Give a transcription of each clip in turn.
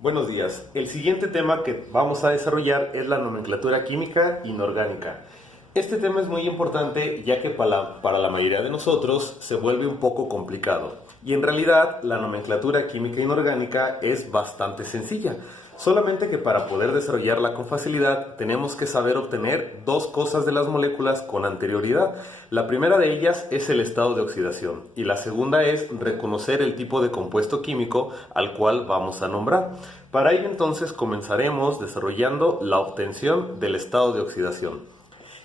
Buenos días. El siguiente tema que vamos a desarrollar es la nomenclatura química inorgánica. Este tema es muy importante ya que para la mayoría de nosotros se vuelve un poco complicado. Y en realidad la nomenclatura química inorgánica es bastante sencilla. Solamente que para poder desarrollarla con facilidad tenemos que saber obtener dos cosas de las moléculas con anterioridad. La primera de ellas es el estado de oxidación y la segunda es reconocer el tipo de compuesto químico al cual vamos a nombrar. Para ello entonces comenzaremos desarrollando la obtención del estado de oxidación.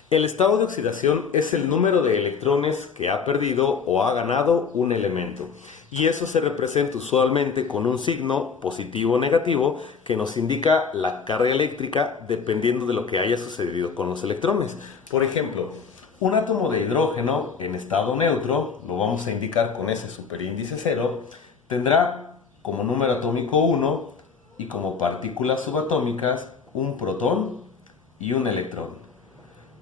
El estado de oxidación es el número de electrones que ha perdido o ha ganado un elemento. Y eso se representa usualmente con un signo positivo o negativo que nos indica la carga eléctrica dependiendo de lo que haya sucedido con los electrones. Por ejemplo, un átomo de hidrógeno en estado neutro, lo vamos a indicar con ese superíndice 0, tendrá como número atómico 1 y como partículas subatómicas un protón y un electrón.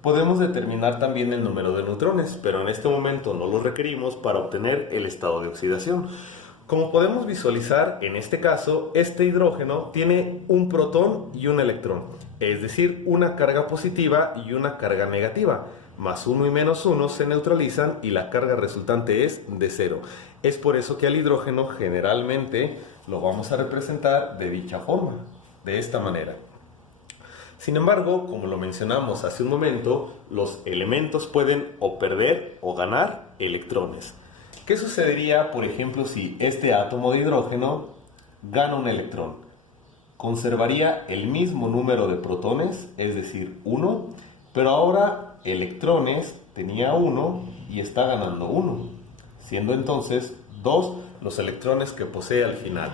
Podemos determinar también el número de neutrones, pero en este momento no los requerimos para obtener el estado de oxidación. Como podemos visualizar, en este caso, este hidrógeno tiene un protón y un electrón, es decir, una carga positiva y una carga negativa. Más 1 y menos 1 se neutralizan y la carga resultante es de 0. Es por eso que al hidrógeno generalmente lo vamos a representar de dicha forma, de esta manera. Sin embargo, como lo mencionamos hace un momento, los elementos pueden o perder o ganar electrones. ¿Qué sucedería, por ejemplo, si este átomo de hidrógeno gana un electrón? Conservaría el mismo número de protones, es decir, 1, pero ahora electrones tenía 1 y está ganando 1, siendo entonces 2 los electrones que posee al final.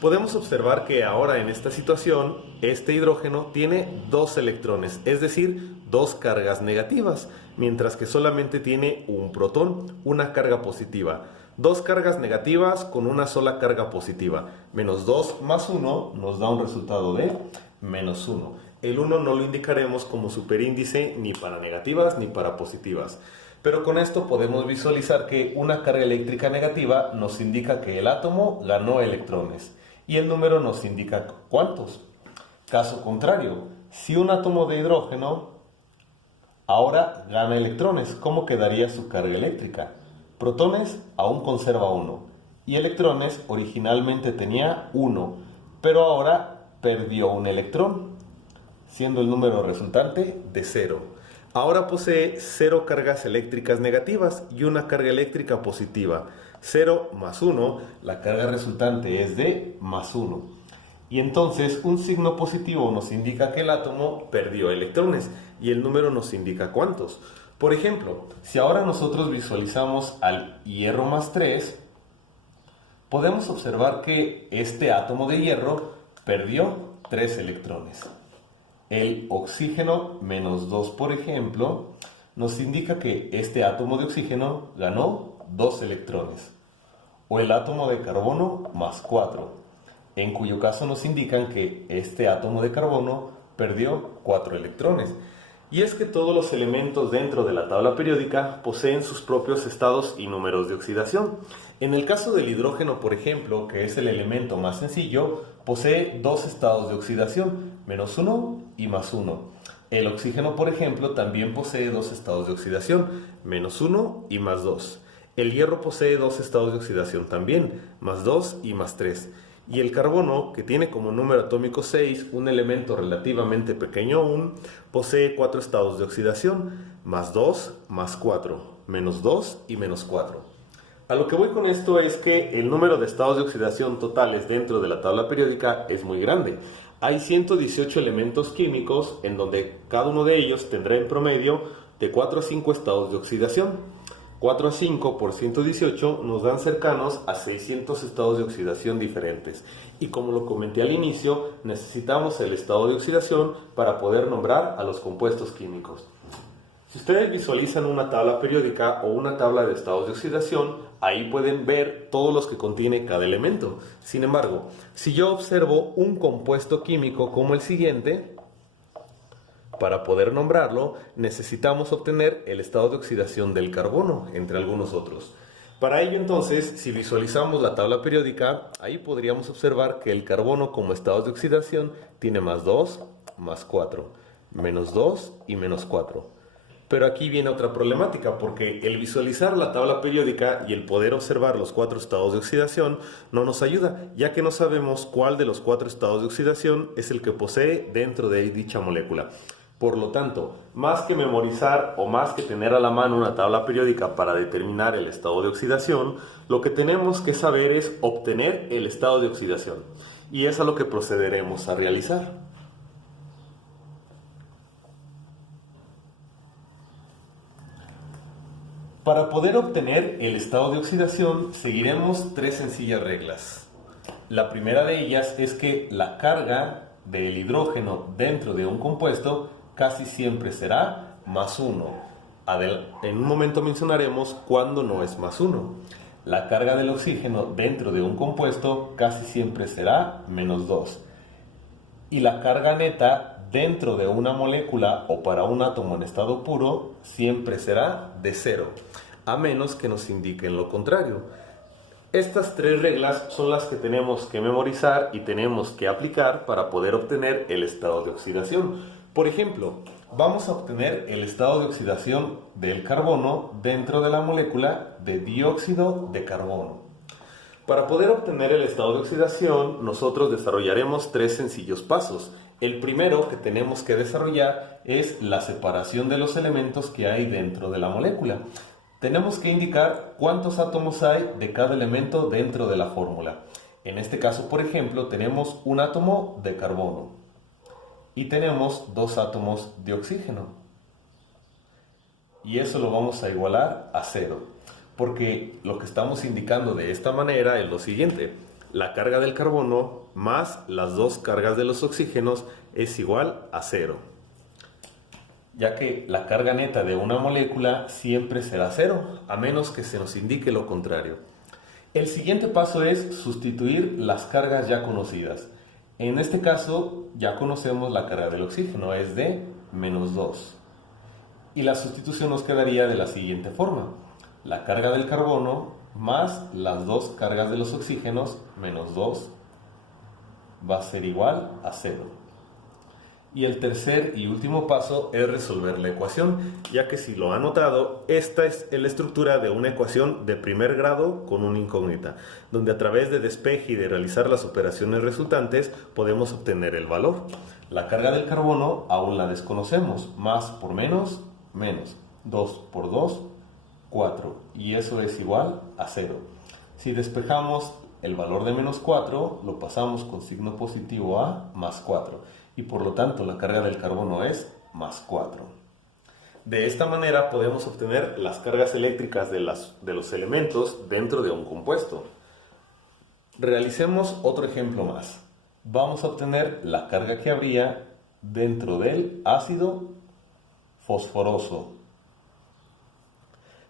Podemos observar que ahora en esta situación, este hidrógeno tiene 2 electrones, es decir, 2 cargas negativas, mientras que solamente tiene un protón, una carga positiva. 2 cargas negativas con una sola carga positiva. Menos 2 más 1 nos da un resultado de menos 1. El 1 no lo indicaremos como superíndice ni para negativas ni para positivas. Pero con esto podemos visualizar que una carga eléctrica negativa nos indica que el átomo ganó electrones. Y el número nos indica cuántos. Caso contrario, si un átomo de hidrógeno ahora gana electrones, ¿cómo quedaría su carga eléctrica? Protones aún conserva 1 y electrones originalmente tenía 1, pero ahora perdió un electrón, siendo el número resultante de 0. Ahora posee 0 cargas eléctricas negativas y una carga eléctrica positiva. 0 más 1, la carga resultante es de más 1. Y entonces un signo positivo nos indica que el átomo perdió electrones y el número nos indica cuántos. Por ejemplo, si ahora nosotros visualizamos al hierro más 3, podemos observar que este átomo de hierro perdió 3 electrones. El oxígeno menos 2, por ejemplo, nos indica que este átomo de oxígeno ganó 2 electrones. O el átomo de carbono más 4, en cuyo caso nos indican que este átomo de carbono perdió 4 electrones. Y es que todos los elementos dentro de la tabla periódica poseen sus propios estados y números de oxidación. En el caso del hidrógeno, por ejemplo, que es el elemento más sencillo, posee 2 estados de oxidación, menos 1 y más 1. El oxígeno, por ejemplo, también posee 2 estados de oxidación, menos 1 y más 2. El hierro posee 2 estados de oxidación también, más 2 y más 3. Y el carbono, que tiene como número atómico 6, un elemento relativamente pequeño aún, posee 4 estados de oxidación, más 2, más 4, menos 2 y menos 4. A lo que voy con esto es que el número de estados de oxidación totales dentro de la tabla periódica es muy grande. Hay 118 elementos químicos en donde cada uno de ellos tendrá en promedio de 4 a 5 estados de oxidación. 4 a 5 por 118 nos dan cercanos a 600 estados de oxidación diferentes. Y como lo comenté al inicio, necesitamos el estado de oxidación para poder nombrar a los compuestos químicos. Si ustedes visualizan una tabla periódica o una tabla de estados de oxidación, ahí pueden ver todos los que contiene cada elemento. Sin embargo, si yo observo un compuesto químico como el siguiente, para poder nombrarlo, necesitamos obtener el estado de oxidación del carbono, entre algunos otros. Para ello entonces, si visualizamos la tabla periódica, ahí podríamos observar que el carbono como estados de oxidación tiene más 2, más 4, menos 2 y menos 4. Pero aquí viene otra problemática, porque el visualizar la tabla periódica y el poder observar los 4 estados de oxidación no nos ayuda, ya que no sabemos cuál de los 4 estados de oxidación es el que posee dentro de dicha molécula. Por lo tanto, más que memorizar o más que tener a la mano una tabla periódica para determinar el estado de oxidación, lo que tenemos que saber es obtener el estado de oxidación. Y es a lo que procederemos a realizar. Para poder obtener el estado de oxidación, seguiremos 3 sencillas reglas. La primera de ellas es que la carga del hidrógeno dentro de un compuesto casi siempre será más 1. En un momento mencionaremos cuándo no es más 1. La carga del oxígeno dentro de un compuesto casi siempre será menos 2. Y la carga neta dentro de una molécula o para un átomo en estado puro siempre será de 0, a menos que nos indiquen lo contrario. Estas 3 reglas son las que tenemos que memorizar y tenemos que aplicar para poder obtener el estado de oxidación. Por ejemplo, vamos a obtener el estado de oxidación del carbono dentro de la molécula de dióxido de carbono. Para poder obtener el estado de oxidación, nosotros desarrollaremos 3 sencillos pasos. El primero que tenemos que desarrollar es la separación de los elementos que hay dentro de la molécula. Tenemos que indicar cuántos átomos hay de cada elemento dentro de la fórmula. En este caso, por ejemplo, tenemos un átomo de carbono y tenemos 2 átomos de oxígeno. Y eso lo vamos a igualar a 0, porque lo que estamos indicando de esta manera es lo siguiente: la carga del carbono más las 2 cargas de los oxígenos es igual a 0, ya que la carga neta de una molécula siempre será 0, a menos que se nos indique lo contrario. El siguiente paso es sustituir las cargas ya conocidas. En este caso ya conocemos la carga del oxígeno, es de menos 2. Y la sustitución nos quedaría de la siguiente forma: la carga del carbono más las 2 cargas de los oxígenos menos 2 va a ser igual a 0. Y el tercer y último paso es resolver la ecuación, ya que si lo han notado, esta es la estructura de una ecuación de primer grado con una incógnita, donde a través de despeje y de realizar las operaciones resultantes podemos obtener el valor. La carga del carbono aún la desconocemos: más por menos, menos. 2 por 2, 4, y eso es igual a 0. Si despejamos el valor de menos 4, lo pasamos con signo positivo a más 4, y por lo tanto la carga del carbono es más 4. De esta manera podemos obtener las cargas eléctricas de los elementos dentro de un compuesto. Realicemos otro ejemplo más. Vamos a obtener la carga que habría dentro del ácido fosforoso.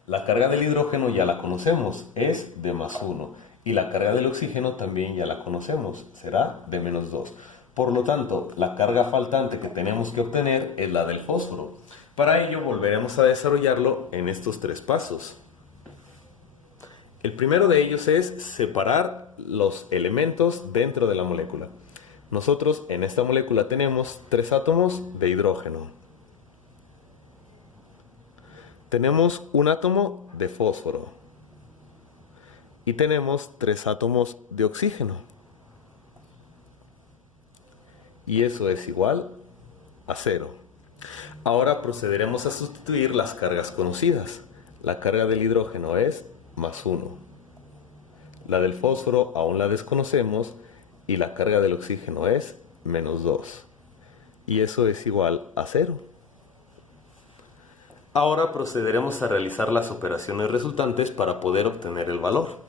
La carga del hidrógeno ya la conocemos, es de más 1. Y la carga del oxígeno también ya la conocemos, será de menos 2. Por lo tanto, la carga faltante que tenemos que obtener es la del fósforo. Para ello volveremos a desarrollarlo en estos 3 pasos. El primero de ellos es separar los elementos dentro de la molécula. Nosotros en esta molécula tenemos 3 átomos de hidrógeno. Tenemos un átomo de fósforo y tenemos 3 átomos de oxígeno. Y eso es igual a 0. Ahora procederemos a sustituir las cargas conocidas. La carga del hidrógeno es más 1. La del fósforo aún la desconocemos y la carga del oxígeno es menos 2. Y eso es igual a 0. Ahora procederemos a realizar las operaciones resultantes para poder obtener el valor.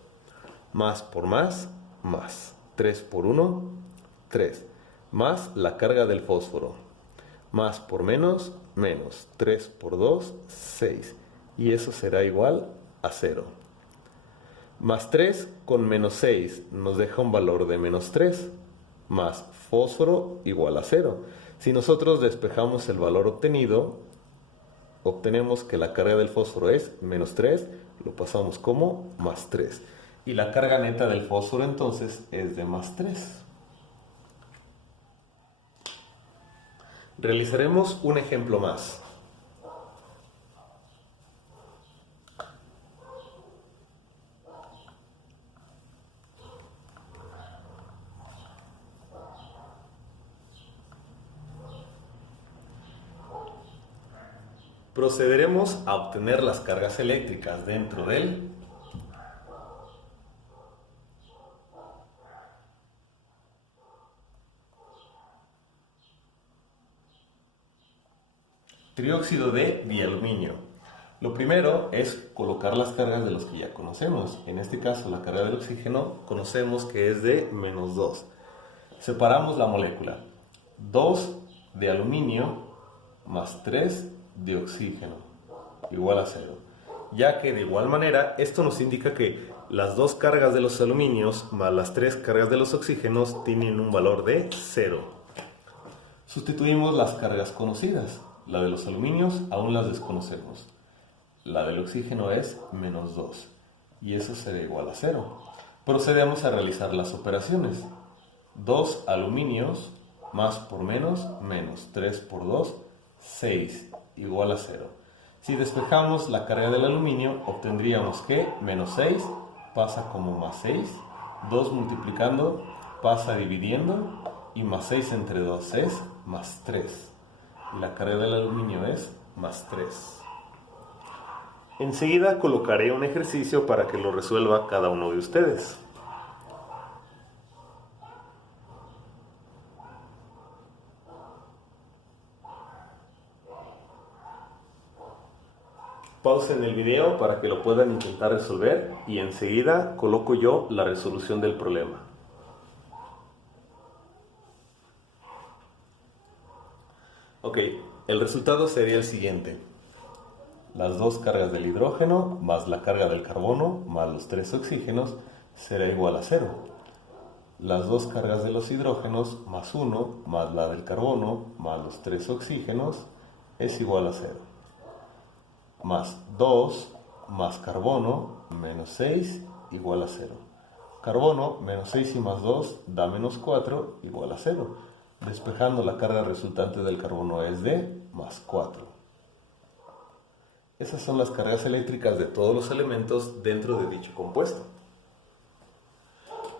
Más por más, más. 3 por 1, 3. Más la carga del fósforo. Más por menos, menos. 3 por 2, 6. Y eso será igual a 0. Más 3 con menos 6 nos deja un valor de menos 3. Más fósforo igual a 0. Si nosotros despejamos el valor obtenido, obtenemos que la carga del fósforo es menos 3 lo pasamos como más 3. Y la carga neta del fósforo entonces es de más 3. Realizaremos un ejemplo más. Procederemos a obtener las cargas eléctricas dentro del trióxido de dialuminio. Lo primero es colocar las cargas de los que ya conocemos. En este caso, la carga del oxígeno conocemos que es de menos 2. Separamos la molécula. 2 de aluminio más 3 de oxígeno igual a 0. Ya que de igual manera esto nos indica que las 2 cargas de los aluminios más las 3 cargas de los oxígenos tienen un valor de 0. Sustituimos las cargas conocidas. La de los aluminios aún las desconocemos. La del oxígeno es menos 2 y eso será igual a 0. Procedemos a realizar las operaciones. 2 aluminios más por menos 3 por 2, 6 igual a 0. Si despejamos la carga del aluminio, obtendríamos que menos 6 pasa como más 6, 2 multiplicando pasa dividiendo y más 6 entre 2 es más 3. Y la carga del aluminio es más 3. Enseguida colocaré un ejercicio para que lo resuelva cada uno de ustedes. Pausen el video para que lo puedan intentar resolver y enseguida coloco yo la resolución del problema. Ok, el resultado sería el siguiente. Las 2 cargas del hidrógeno más la carga del carbono más los 3 oxígenos será igual a 0. Las 2 cargas de los hidrógenos más 1 más la del carbono más los 3 oxígenos es igual a 0. Más 2 más carbono menos 6 igual a 0. Carbono menos 6 y más 2 da menos 4 igual a 0. Despejando, la carga resultante del carbono es de más 4. Esas son las cargas eléctricas de todos los elementos dentro de dicho compuesto.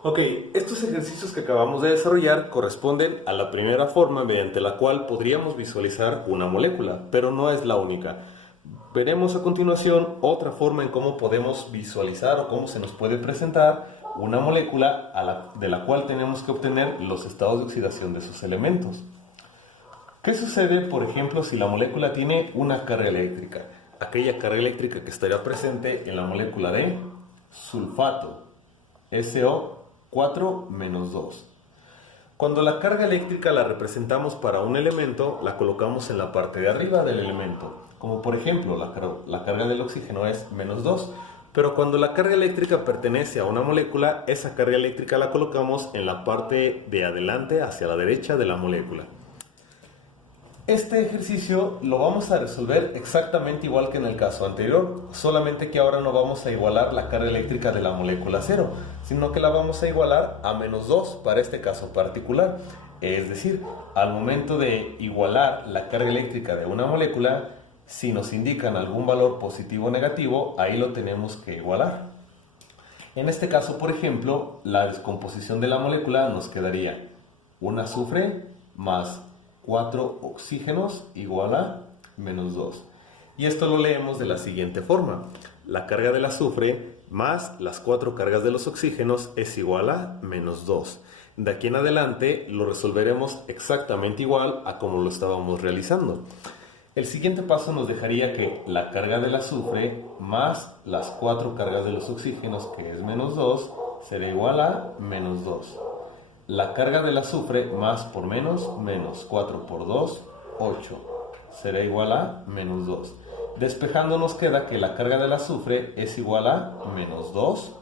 Ok, estos ejercicios que acabamos de desarrollar corresponden a la primera forma mediante la cual podríamos visualizar una molécula, pero no es la única. Veremos a continuación otra forma en cómo podemos visualizar o cómo se nos puede presentar una molécula de la cual tenemos que obtener los estados de oxidación de sus elementos. ¿Qué sucede, por ejemplo, si la molécula tiene una carga eléctrica? Aquella carga eléctrica que estaría presente en la molécula de sulfato, SO4 menos 2. Cuando la carga eléctrica la representamos para un elemento, la colocamos en la parte de arriba del elemento. Como por ejemplo, la carga del oxígeno es menos 2. Pero cuando la carga eléctrica pertenece a una molécula, esa carga eléctrica la colocamos en la parte de adelante, hacia la derecha de la molécula. Este ejercicio lo vamos a resolver exactamente igual que en el caso anterior, solamente que ahora no vamos a igualar la carga eléctrica de la molécula 0, sino que la vamos a igualar a menos 2 para este caso particular. Es decir, al momento de igualar la carga eléctrica de una molécula, si nos indican algún valor positivo o negativo, ahí lo tenemos que igualar. En este caso, por ejemplo, la descomposición de la molécula nos quedaría un azufre más 4 oxígenos igual a menos 2. Y esto lo leemos de la siguiente forma. La carga del azufre más las 4 cargas de los oxígenos es igual a menos 2. De aquí en adelante lo resolveremos exactamente igual a como lo estábamos realizando. El siguiente paso nos dejaría que la carga del azufre más las 4 cargas de los oxígenos, que es menos 2, será igual a menos 2. La carga del azufre más por menos 4 por 2, 8. Será igual a menos 2. Despejando nos queda que la carga del azufre es igual a menos 2.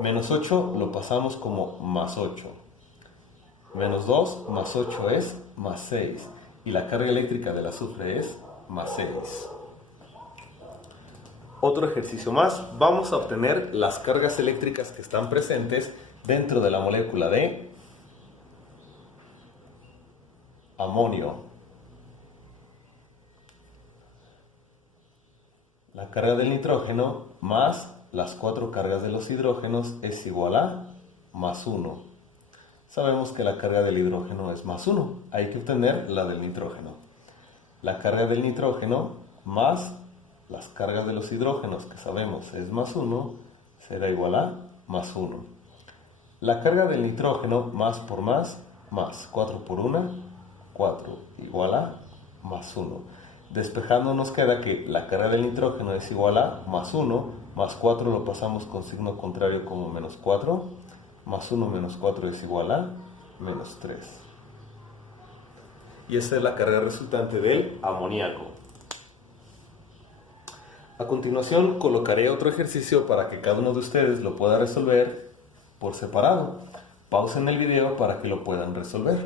Menos 8 lo pasamos como más 8. Menos 2 más 8 es más 6. Y la carga eléctrica del azufre es más 6. Otro ejercicio más, vamos a obtener las cargas eléctricas que están presentes dentro de la molécula de amonio. La carga del nitrógeno más las 4 cargas de los hidrógenos es igual a más 1. Sabemos que la carga del hidrógeno es más 1. Hay que obtener la del nitrógeno. La carga del nitrógeno más las cargas de los hidrógenos, que sabemos es más 1, será igual a más 1. La carga del nitrógeno más por más 4 por 1, 4, igual a más 1. Despejando nos queda que la carga del nitrógeno es igual a más 1, más 4 lo pasamos con signo contrario como menos 4, más 1 menos 4 es igual a menos 3. Y esa es la carga resultante del amoníaco. A continuación colocaré otro ejercicio para que cada uno de ustedes lo pueda resolver por separado. Pausen el video para que lo puedan resolver.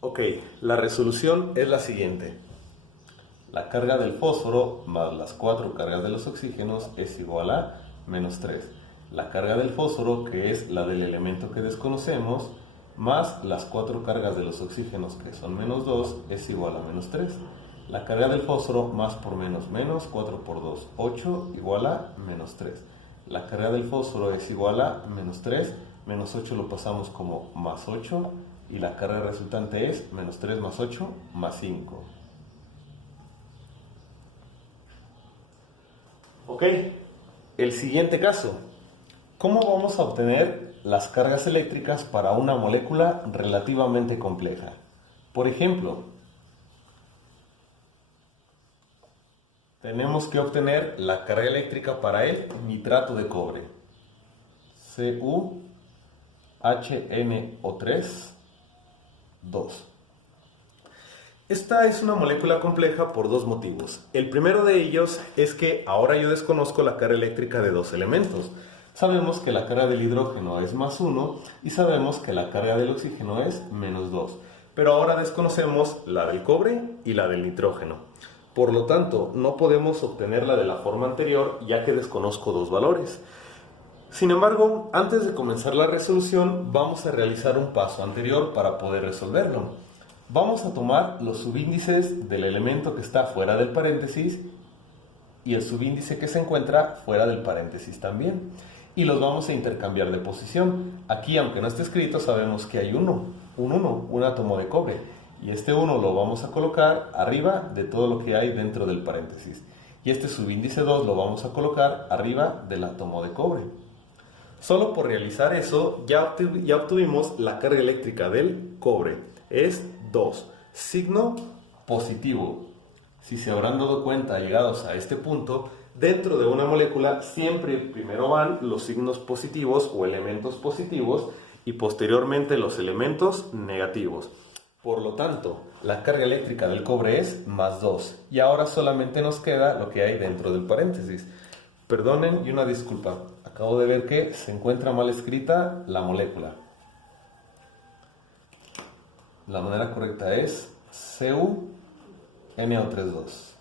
Ok, la resolución es la siguiente. La carga del fósforo más las 4 cargas de los oxígenos es igual a menos 3. La carga del fósforo, que es la del elemento que desconocemos, más las 4 cargas de los oxígenos, que son menos 2, es igual a menos 3. La carga del fósforo más por menos, 4 por 2, 8, igual a menos 3. La carga del fósforo es igual a menos 3, menos 8 lo pasamos como más 8, y la carga resultante es menos 3 más 8 más 5. Ok, el siguiente caso. ¿Cómo vamos a obtener las cargas eléctricas para una molécula relativamente compleja? Por ejemplo, tenemos que obtener la carga eléctrica para el nitrato de cobre. CuHNO3 2. Esta es una molécula compleja por dos motivos. El primero de ellos es que ahora yo desconozco la carga eléctrica de dos elementos. Sabemos que la carga del hidrógeno es más 1 y sabemos que la carga del oxígeno es menos 2. Pero ahora desconocemos la del cobre y la del nitrógeno. Por lo tanto, no podemos obtenerla de la forma anterior ya que desconozco dos valores. Sin embargo, antes de comenzar la resolución, vamos a realizar un paso anterior para poder resolverlo. Vamos a tomar los subíndices del elemento que está fuera del paréntesis y el subíndice que se encuentra fuera del paréntesis también. Y los vamos a intercambiar de posición. Aquí, aunque no esté escrito, sabemos que hay un átomo de cobre. Y este 1 lo vamos a colocar arriba de todo lo que hay dentro del paréntesis. Y este subíndice 2 lo vamos a colocar arriba del átomo de cobre. Solo por realizar eso, ya obtuvimos la carga eléctrica del cobre. Es 2. Signo positivo. Si se habrán dado cuenta, llegados a este punto, dentro de una molécula siempre primero van los signos positivos o elementos positivos y posteriormente los elementos negativos. Por lo tanto, la carga eléctrica del cobre es más 2. Y ahora solamente nos queda lo que hay dentro del paréntesis. Perdonen y una disculpa. Acabo de ver que se encuentra mal escrita la molécula. La manera correcta es CuNO3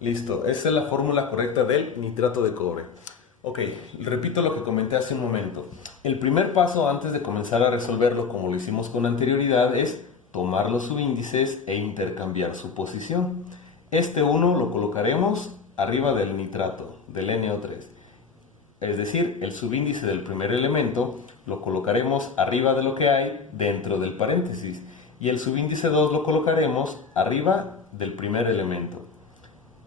Listo, esa es la fórmula correcta del nitrato de cobre. Ok, repito lo que comenté hace un momento. El primer paso antes de comenzar a resolverlo como lo hicimos con anterioridad es tomar los subíndices e intercambiar su posición. Este 1 lo colocaremos arriba del nitrato, del NO3. Es decir, el subíndice del primer elemento lo colocaremos arriba de lo que hay dentro del paréntesis. Y el subíndice 2 lo colocaremos arriba del primer elemento.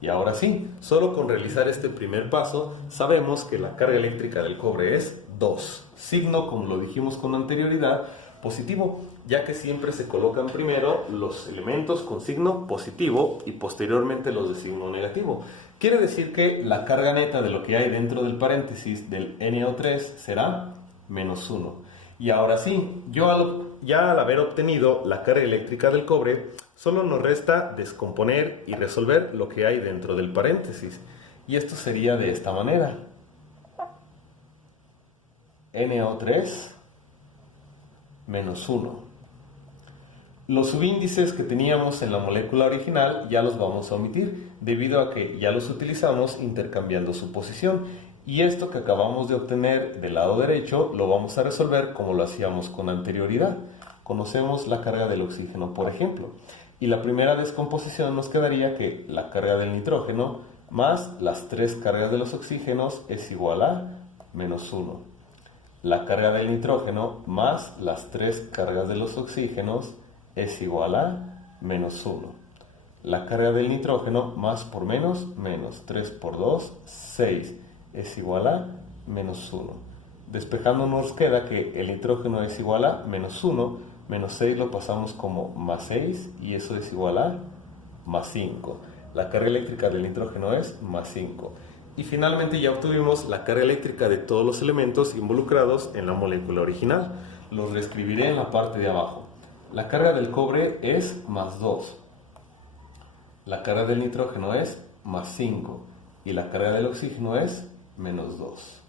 Y ahora sí, solo con realizar este primer paso, sabemos que la carga eléctrica del cobre es 2. Signo, como lo dijimos con anterioridad, positivo, ya que siempre se colocan primero los elementos con signo positivo y posteriormente los de signo negativo. Quiere decir que la carga neta de lo que hay dentro del paréntesis del NO3 será menos 1. Y ahora sí, ya al haber obtenido la carga eléctrica del cobre, Solo nos resta descomponer y resolver lo que hay dentro del paréntesis. Y esto sería de esta manera. NO3 menos 1. Los subíndices que teníamos en la molécula original ya los vamos a omitir, debido a que ya los utilizamos intercambiando su posición. Y esto que acabamos de obtener del lado derecho lo vamos a resolver como lo hacíamos con anterioridad. Conocemos la carga del oxígeno, por ejemplo. Y la primera descomposición nos quedaría que la carga del nitrógeno más las 3 cargas de los oxígenos es igual a menos 1. La carga del nitrógeno más las 3 cargas de los oxígenos es igual a menos 1. La carga del nitrógeno más por menos, menos 3 por 2, 6, es igual a menos 1. Despejando nos queda que el nitrógeno es igual a menos 1, menos 6 lo pasamos como más 6 y eso es igual a más 5. La carga eléctrica del nitrógeno es más 5. Y finalmente ya obtuvimos la carga eléctrica de todos los elementos involucrados en la molécula original. Los reescribiré en la parte de abajo. La carga del cobre es más 2. La carga del nitrógeno es más 5. Y la carga del oxígeno es menos 2.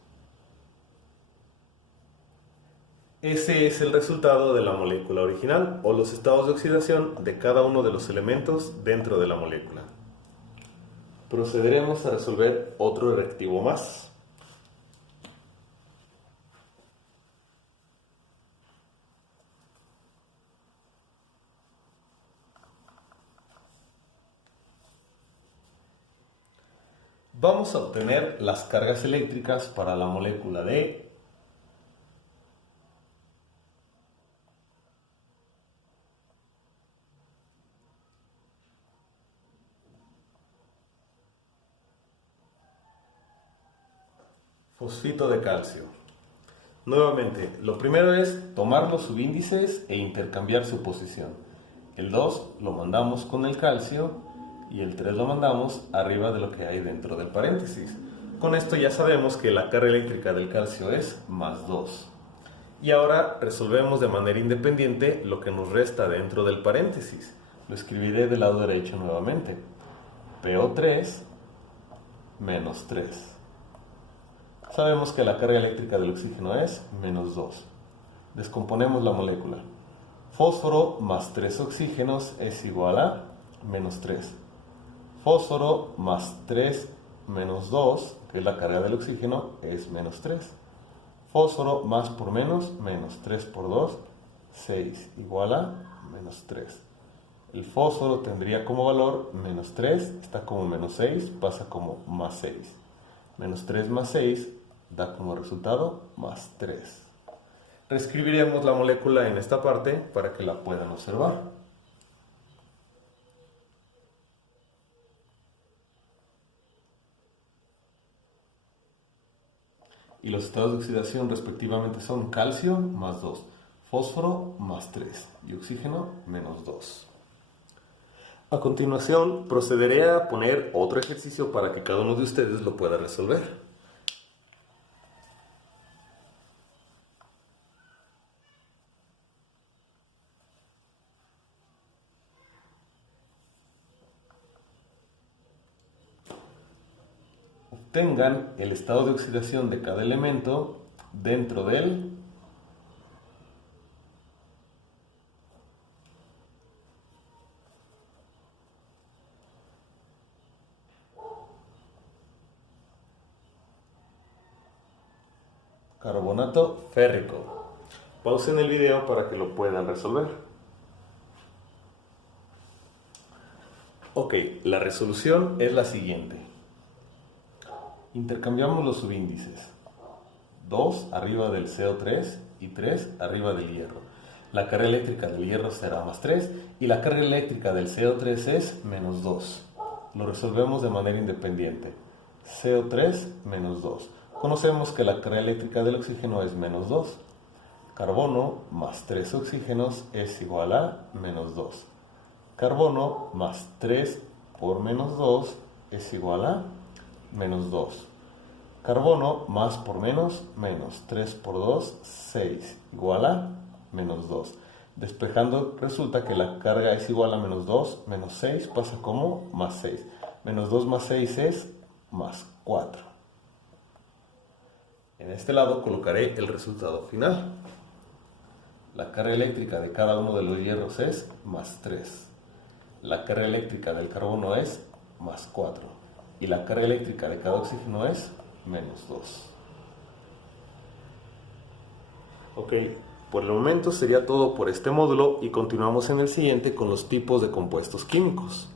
Ese es el resultado de la molécula original o los estados de oxidación de cada uno de los elementos dentro de la molécula. Procederemos a resolver otro reactivo más. Vamos a obtener las cargas eléctricas para la molécula de fosfito de calcio. Nuevamente, lo primero es tomar los subíndices e intercambiar su posición. El 2 lo mandamos con el calcio y el 3 lo mandamos arriba de lo que hay dentro del paréntesis. Con esto ya sabemos que la carga eléctrica del calcio es más 2. Y ahora resolvemos de manera independiente lo que nos resta dentro del paréntesis. Lo escribiré del lado derecho nuevamente. PO3 menos 3. Sabemos que la carga eléctrica del oxígeno es menos 2. Descomponemos la molécula. Fósforo más 3 oxígenos es igual a menos 3. Fósforo más 3 menos 2, que es la carga del oxígeno, es menos 3. Fósforo más por menos, menos 3 por 2, 6, igual a menos 3. El fósforo tendría como valor menos 3, está como menos 6, pasa como más 6. Menos 3 más 6 da como resultado más 3. Reescribiremos la molécula en esta parte para que la puedan observar. Y los estados de oxidación respectivamente son calcio más 2, fósforo más 3 y oxígeno menos 2. A continuación procederé a poner otro ejercicio para que cada uno de ustedes lo pueda resolver. Obtengan el estado de oxidación de cada elemento dentro del carbonato férrico. Pausen el video para que lo puedan resolver. Ok, la resolución es la siguiente. Intercambiamos los subíndices. 2 arriba del CO3 y 3 arriba del hierro. La carga eléctrica del hierro será más 3 y la carga eléctrica del CO3 es menos 2. Lo resolvemos de manera independiente. CO3 menos 2. Conocemos que la carga eléctrica del oxígeno es menos 2. Carbono más 3 oxígenos es igual a menos 2. Carbono más 3 por menos 2 es igual a menos 2. Carbono más por menos, menos 3 por 2, 6, igual a menos 2. Despejando resulta que la carga es igual a menos 2, menos 6 pasa como más 6. Menos 2 más 6 es más 4. En este lado colocaré el resultado final. La carga eléctrica de cada uno de los hierros es más 3. La carga eléctrica del carbono es más 4. Y la carga eléctrica de cada oxígeno es menos 2. Ok, por el momento sería todo por este módulo y continuamos en el siguiente con los tipos de compuestos químicos.